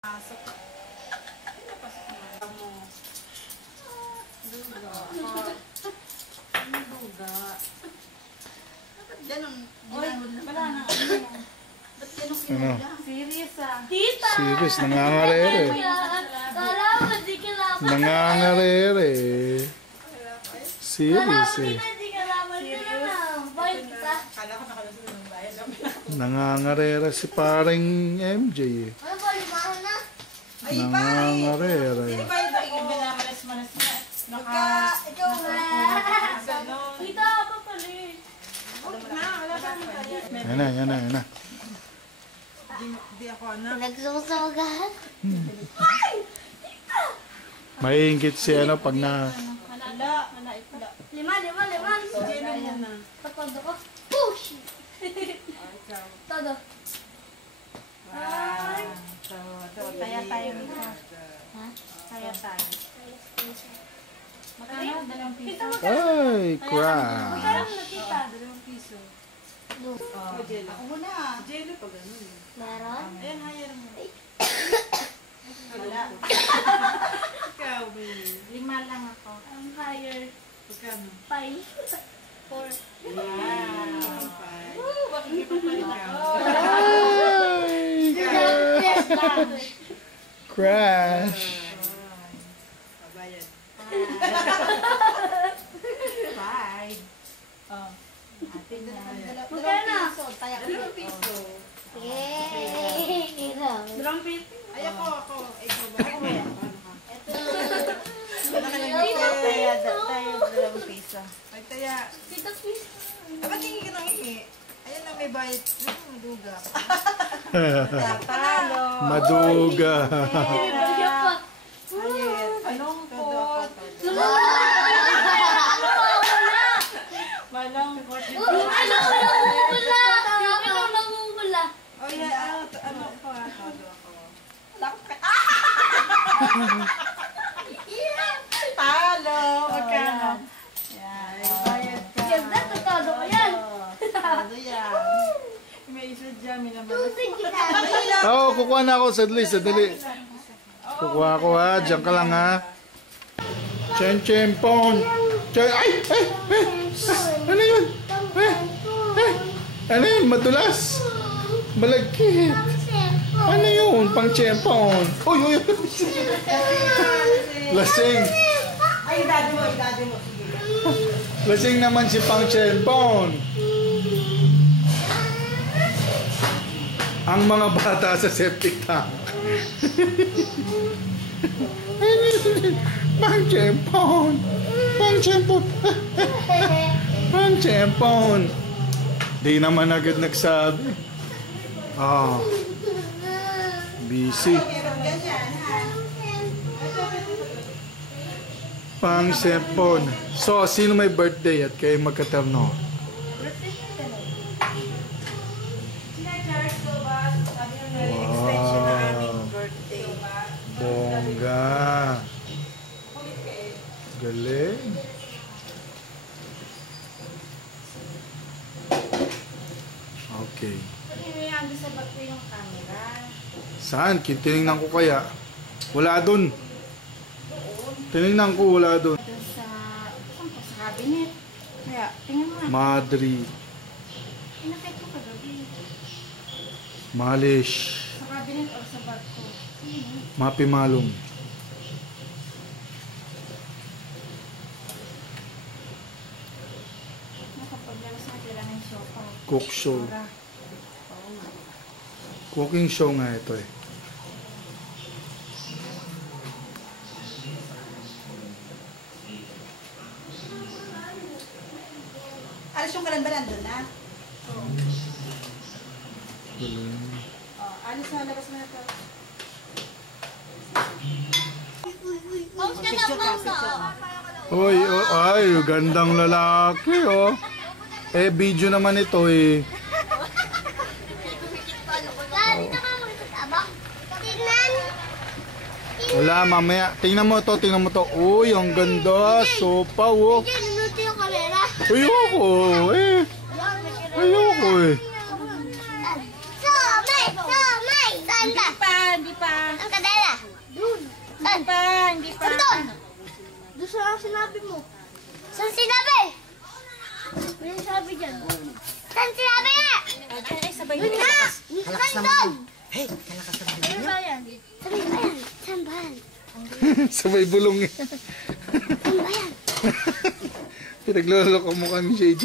Pasok. Ano pasok na mo? Duga. Ano duga? Dapat ganun. Wala na. Ba't ganun kinuha? Serious ah. Tita! Serious, nangangarere. Salamat, di ka naman. Nangangarere. Serious eh. Di ka naman ka na. Bayad kita. Kala ko nakalusunod ng bayad. Nangangarere si paring MJ eh. Ano ba, limahan na? Ay, Nangangarere. Hindi ba yung minamalas-malas na? Ikaw na. Ganon. Tita, pa pala eh. Huwag na, wala pa ng bayad. Yan na. Di ako ano. Nagsusugat. Maiingit si ano pag na... Wala ito. Lima. Jello muna. Tapos ako. Push! Todo. Wow. So, taya tayo nito. Ha? Taya tayo. Magkano? 2 piso. Ay, crap. Magkano na kita? 2 piso. Oh, Jello. Ako muna. Jello pa ganun. Meron? Ayan, hire mo. Wala. Ikaw, baby. 5 lang ako. Ang higher. Magkano? 5. 4. Wow. 5. Makikipagpalit ako. Ay, Yes, lang. crash. Pabayad. 5. Oh. Atin na. Magkano? 2 piso. Yay! Hirap. 2 piso. Ay, ako. Ikaw ba? Ako ba yan? Ito. Tayo 2 piso. Ay, taya. Tita, please. Ba't hindi ka nang hingi? Ayan na, may bayad. Maduga. Talo. Maduga. Bigyan pa. Ayun. Malungkot. Malungkot. Ano namumula? Ikaw namumula. Oh, yeah. Ano ko? Todo ako. Talo. Magkano? Yan. Bayad ka. Siyempre, tutado ko yan. Todo yan. May isa dyan. May naman. Tusig kita. Oo, kukuha na ako. Sadali. Kukuha ako ha. Diyan ka lang ha. Chen-chen-pon. Ay! Ano yun? Ano yun? Madulas. Malagkit. Ano yun? Pang-chen-pon. Uy! Lasing. Ay, idadi mo. Sige. Lasing naman si Pang-chen-pon. Ang mga bata sa septic tank. Pang-chen-pon. Pang-chen-pon. Di naman agad nagsabi. Busy. Pang-chen-pon. So, sino may birthday at kayo magkaterno? Extension na aming birthday. Bongga. Galing. Okay. Pag-iwayang sa bato yung camera. Saan? Tinignan ko kaya. Wala dun. Tinignan ko wala dun. Doon sa cabinet. Kaya, tingnan mo nga. Madrid. Inakit ko kagabi. Malish. Sa cabinet o sa barko. Mapimalong. Nakapaglalas na kailangan ng sopa. Cook show. Cooking show nga ito eh. Alis yung kalan-balan doon, ha? Galing. Alis na, labas mo na ito. Moms ka na, moms Uy, ay, gandang lalaki oh. Eh, video naman ito eh. Tingnan. Wala, mamaya. Tingnan mo to. Uy, ang ganda. Sopa, oh. Luto yung kamera. Ayoko eh. Ayoko eh. Somay! Saan ka? Hindi pa. Ang Saan sinabi mo? Saan sinabi? May sabi dyan. Saan sinabi nga? Ay, sabay Yun nga! Kalakas Saan naman. doon? Hey, kalakas naman. Saan ba yan? Saan ba yan? Saan ba yan? Sabay bulong eh. Saan ba yan? Pinagloloko mo kami, JJ.